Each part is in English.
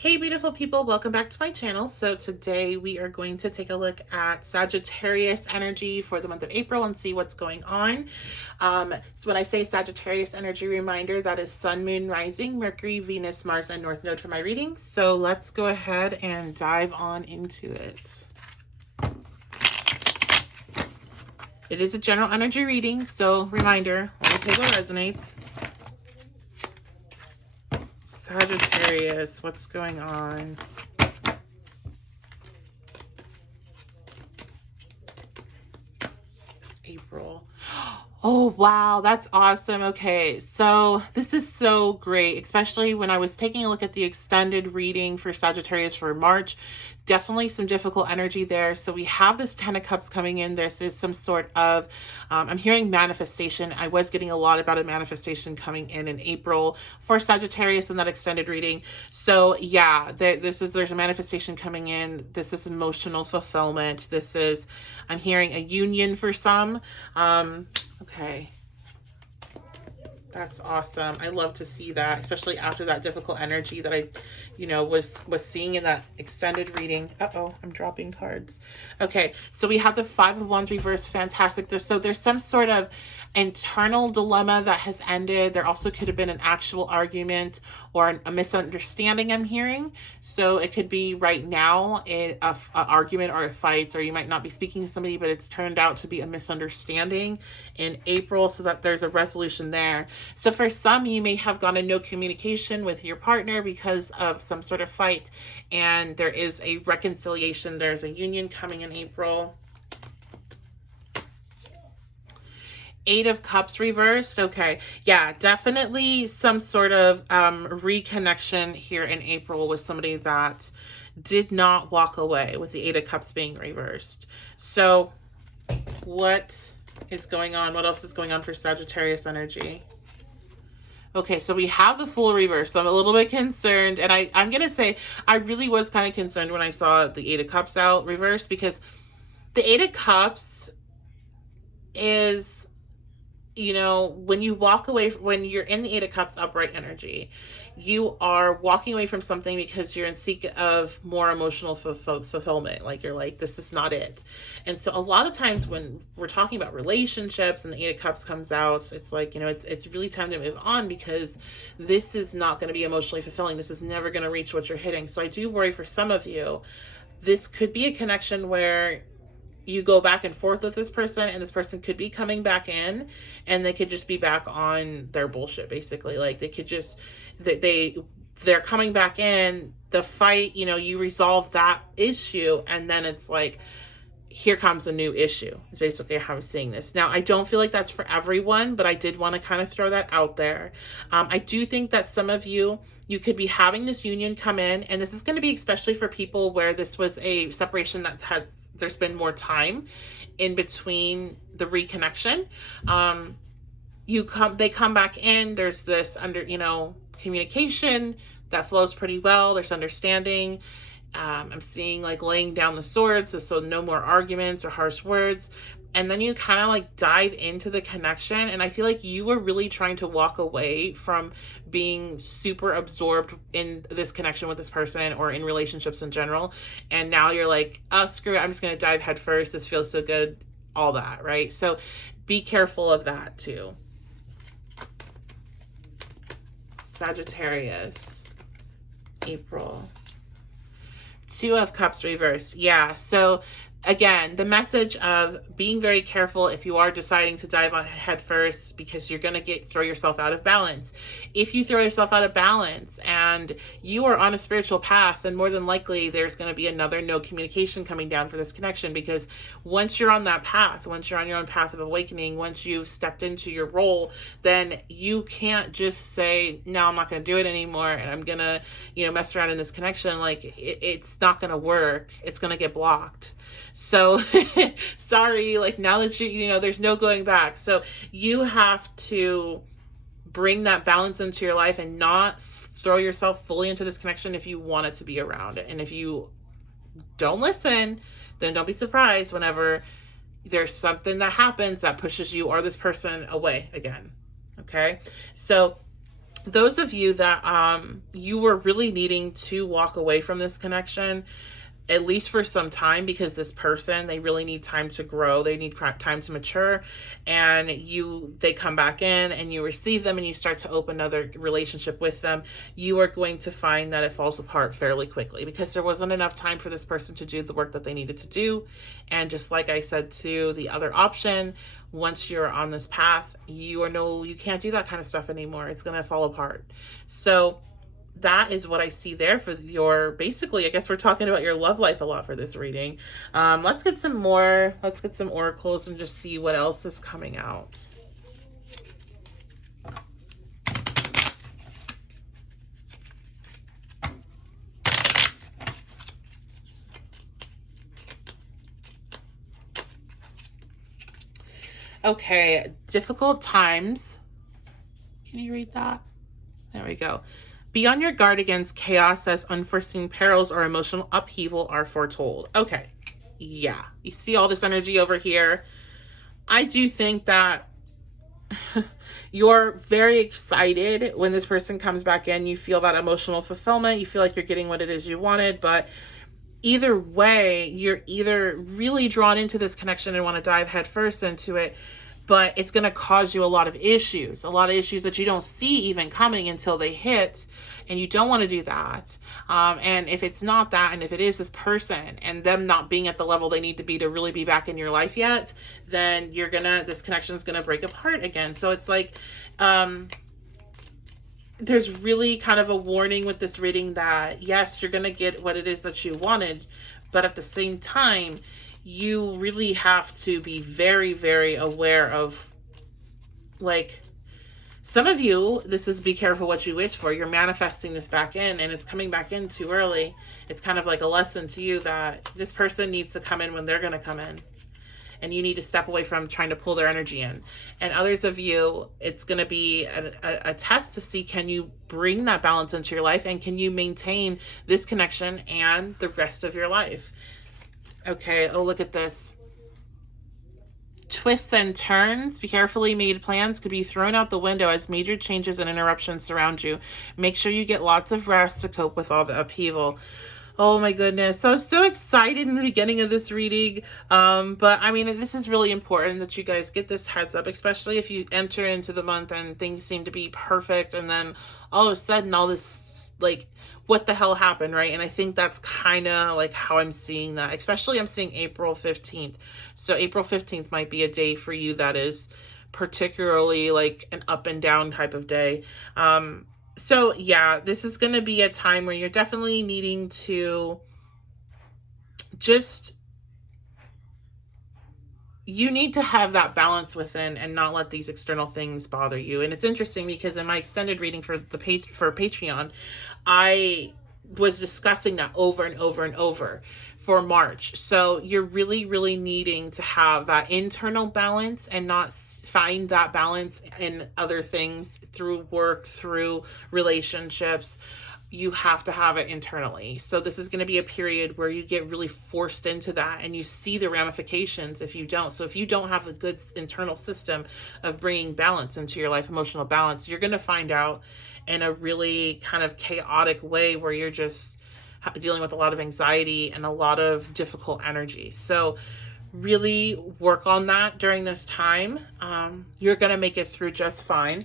Hey beautiful people, welcome back to my channel. So today we are going to take a look at Sagittarius energy for the month of April and see what's going on. So when I say Sagittarius energy, reminder, that is Sun, Moon, Rising, Mercury, Venus, Mars, and North Node for my reading. So let's go ahead and dive on into it. It is a general energy reading, so reminder, only take what resonates. Sagittarius, what's going on? April. Oh, wow, that's awesome. Okay, so this is so great, especially when I was taking a look at the extended reading for Sagittarius for March. Definitely some difficult energy there. So we have this 10 of Cups coming in. This is some sort of, I'm hearing manifestation. I was getting a lot about a manifestation coming in April for Sagittarius in that extended reading. So yeah, there's a manifestation coming in. This is emotional fulfillment. This is, I'm hearing a union for some. Okay. That's awesome. I love to see that, especially after that difficult energy that I, was seeing in that extended reading. Uh-oh, I'm dropping cards. Okay, so we have the Five of Wands reversed. Fantastic. There's some sort of internal dilemma that has ended. There also could have been an actual argument or a misunderstanding I'm hearing. So it could be right now a argument or a fight, or you might not be speaking to somebody, but it's turned out to be a misunderstanding in April, so that there's a resolution there. So for some, you may have gone in no communication with your partner because of some sort of fight, and there is a reconciliation. There's a union coming in April. Eight of Cups reversed. Okay. Yeah, definitely some sort of reconnection here in April with somebody that did not walk away, with the Eight of Cups being reversed. So what is going on? What else is going on for Sagittarius energy? Okay, so we have the Fool reversed. So I'm a little bit concerned, and I'm going to say I really was kind of concerned when I saw the Eight of Cups out reversed, because the Eight of Cups is, when you walk away, when you're in the Eight of Cups upright energy, you are walking away from something because you're in seek of more emotional fulfillment. Like, you're like, this is not it. And so a lot of times when we're talking about relationships and the Eight of Cups comes out, it's like, it's really time to move on, because this is not going to be emotionally fulfilling. This is never going to reach what you're hitting. So I do worry for some of you, this could be a connection where you go back and forth with this person, and this person could be coming back in, and they could just be back on their bullshit, basically. Like, they could just, they're coming back in the fight, you resolve that issue, and then it's like, here comes a new issue. It's basically how I'm seeing this. Now, I don't feel like that's for everyone, but I did want to kind of throw that out there. I do think that some of you could be having this union come in, and this is going to be especially for people where this was a separation that there's been more time in between the reconnection. They come back in, there's this communication that flows pretty well. There's understanding. I'm seeing like laying down the swords, so no more arguments or harsh words. And then you kind of like dive into the connection, and I feel like you were really trying to walk away from being super absorbed in this connection with this person, or in relationships in general. And now you're like, oh, screw it, I'm just going to dive head first. This feels so good, all that, right? So be careful of that too. Sagittarius, April. Two of Cups reversed. Yeah, so again, the message of being very careful if you are deciding to dive on head first, because you're going to throw yourself out of balance. If you throw yourself out of balance and you are on a spiritual path, then more than likely there's going to be another no communication coming down for this connection, because once you're on that path, once you're on your own path of awakening, once you've stepped into your role, then you can't just say, no, I'm not going to do it anymore, and I'm going to, mess around in this connection. Like, it's not going to work. It's going to get blocked. So sorry, like, now that there's no going back. So you have to bring that balance into your life and not throw yourself fully into this connection if you want it to be around it. And if you don't listen, then don't be surprised whenever there's something that happens that pushes you or this person away again. Okay. So those of you that you were really needing to walk away from this connection, at least for some time, because this person, they really need time to grow, they need time to mature, and they come back in and you receive them and you start to open another relationship with them, you are going to find that it falls apart fairly quickly because there wasn't enough time for this person to do the work that they needed to do. And just like I said to the other option, once you're on this path, you can't do that kind of stuff anymore. It's going to fall apart. So that is what I see there for your, basically, I guess we're talking about your love life a lot for this reading. Let's get some oracles and just see what else is coming out. Okay, difficult times. Can you read that? There we go. Be on your guard against chaos, as unforeseen perils or emotional upheaval are foretold. Okay, yeah. You see all this energy over here. I do think that you're very excited when this person comes back in. You feel that emotional fulfillment. You feel like you're getting what it is you wanted, but either way, you're either really drawn into this connection and want to dive headfirst into it, but it's going to cause you a lot of issues that you don't see even coming until they hit, and you don't want to do that. And if it's not that, and if it is this person and them not being at the level they need to be really be back in your life yet, then this connection is gonna break apart again. So it's like, there's really kind of a warning with this reading that yes, you're gonna get what it is that you wanted, but at the same time, you really have to be very, very aware of, like, some of you, this is be careful what you wish for. You're manifesting this back in and it's coming back in too early. It's kind of like a lesson to you that this person needs to come in when they're going to come in. And you need to step away from trying to pull their energy in. And others of you, it's going to be a test to see, can you bring that balance into your life, and can you maintain this connection and the rest of your life? Okay, oh, look at this. Twists and turns. Be carefully made plans could be thrown out the window as major changes and interruptions surround you. Make sure you get lots of rest to cope with all the upheaval. Oh my goodness. So I was so excited in the beginning of this reading. But I mean, this is really important that you guys get this heads up, especially if you enter into the month and things seem to be perfect. And then all of a sudden, all this, like, what the hell happened, right? And I think that's kind of like how I'm seeing that. Especially I'm seeing April 15th. So April 15th might be a day for you that is particularly like an up and down type of day. So yeah, this is going to be a time where you're definitely needing to you need to have that balance within and not let these external things bother you. And it's interesting because in my extended reading for Patreon, I was discussing that over and over and over for March. So you're really, really needing to have that internal balance and not find that balance in other things, through work, through relationships. You have to have it internally. So this is going to be a period where you get really forced into that, and you see the ramifications if you don't. So if you don't have a good internal system of bringing balance into your life, emotional balance, you're going to find out in a really kind of chaotic way where you're just dealing with a lot of anxiety and a lot of difficult energy. So really work on that during this time. You're going to make it through just fine.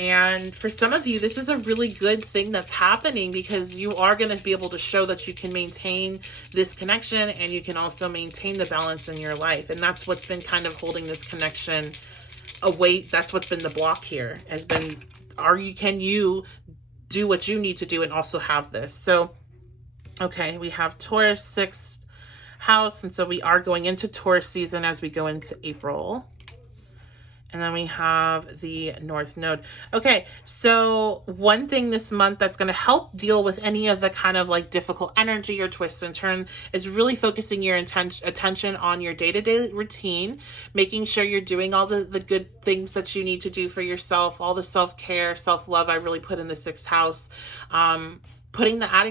And for some of you, this is a really good thing that's happening, because you are going to be able to show that you can maintain this connection, and you can also maintain the balance in your life. And that's what's been kind of holding this connection away. That's what's been the block here, has been, can you do what you need to do and also have this? So, okay, we have Taurus 6th house. And so we are going into Taurus season as we go into April. And then we have the North Node. Okay, so one thing this month that's going to help deal with any of the kind of like difficult energy or twists and turn is really focusing your attention on your day-to-day routine, making sure you're doing all the good things that you need to do for yourself, all the self-care, self-love I really put in the 6th house. Adding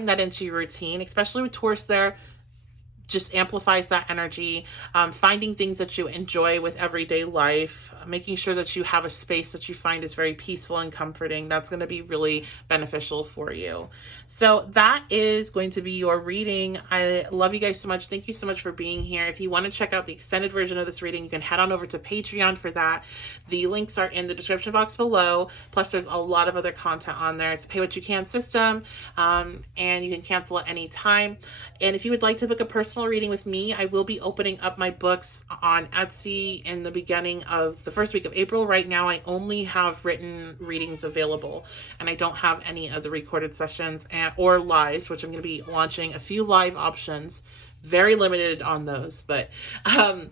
that into your routine, especially with Taurus there. just amplifies that energy. Finding things that you enjoy with everyday life, making sure that you have a space that you find is very peaceful and comforting. That's going to be really beneficial for you. So that is going to be your reading. I love you guys so much. Thank you so much for being here. If you want to check out the extended version of this reading, you can head on over to Patreon for that. The links are in the description box below. Plus, there's a lot of other content on there. It's a pay what you can system, and you can cancel at any time. And if you would like to book a personal reading with me, I will be opening up my books on Etsy in the beginning of the first week of April. Right now, I only have written readings available, and I don't have any of the recorded sessions or lives, which I'm going to be launching a few live options. Very limited on those, but I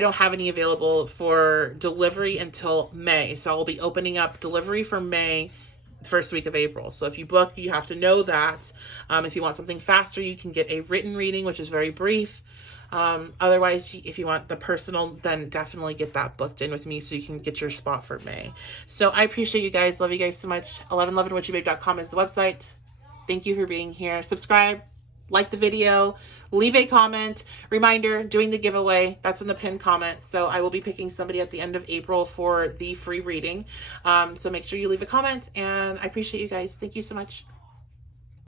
don't have any available for delivery until May. So I'll be opening up delivery for May, first week of April. So if you book, you have to know that. If you want something faster, you can get a written reading, which is very brief. Otherwise, if you want the personal, then definitely get that booked in with me so you can get your spot for May. So I appreciate you guys. Love you guys so much. 1111witchybabe.com is the website. Thank you for being here. Subscribe, like the video, leave a comment. Reminder, doing the giveaway, that's in the pinned comment. So I will be picking somebody at the end of April for the free reading. So make sure you leave a comment, and I appreciate you guys. Thank you so much.